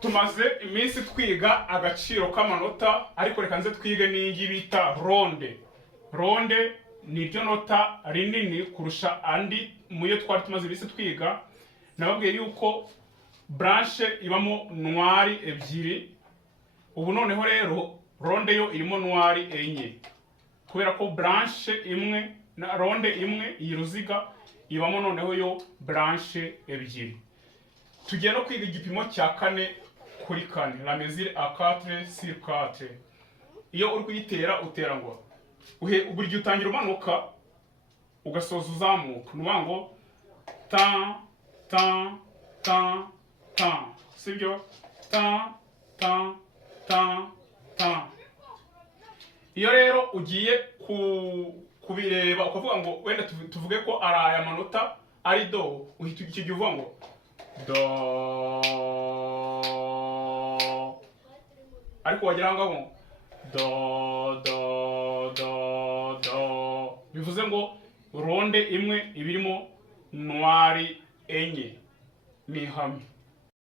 tumaze iminsi twiga agaciro k'amanota, ariko reka nze twige n'ingi bita ronde. Ronde ni ryo nota rinini kurusha andi muyo twari tumaze iminsi twiga. Nababwiye yuko branche ibamo noiri ebyiri, ubu noneho rero ronde yo irimo noiri enye, kubera ko branche imwe na ronde imwe iyi ruziga ibamo noneho yo branche ebyiri. Tugiye no kwiga igipimo cya kane kuri kane, la mesure à 4 sur 4. Iyo uri kuyitera utera ngo buri gihe utangira umanuka ugasoza uzamuka, nuvuga ngo ta ta ta ta, sibyo? Ta ta ta ta. Iyo rero ugiye kubireba ukavuga ngo wenda tuvuge ko ari aya manota ari do, uhita icyo gihe uvuga ngo do, ariko wagira ngo do do do do, bivuze ngo ronde imwe ibirimo noiri enye ni hamwe.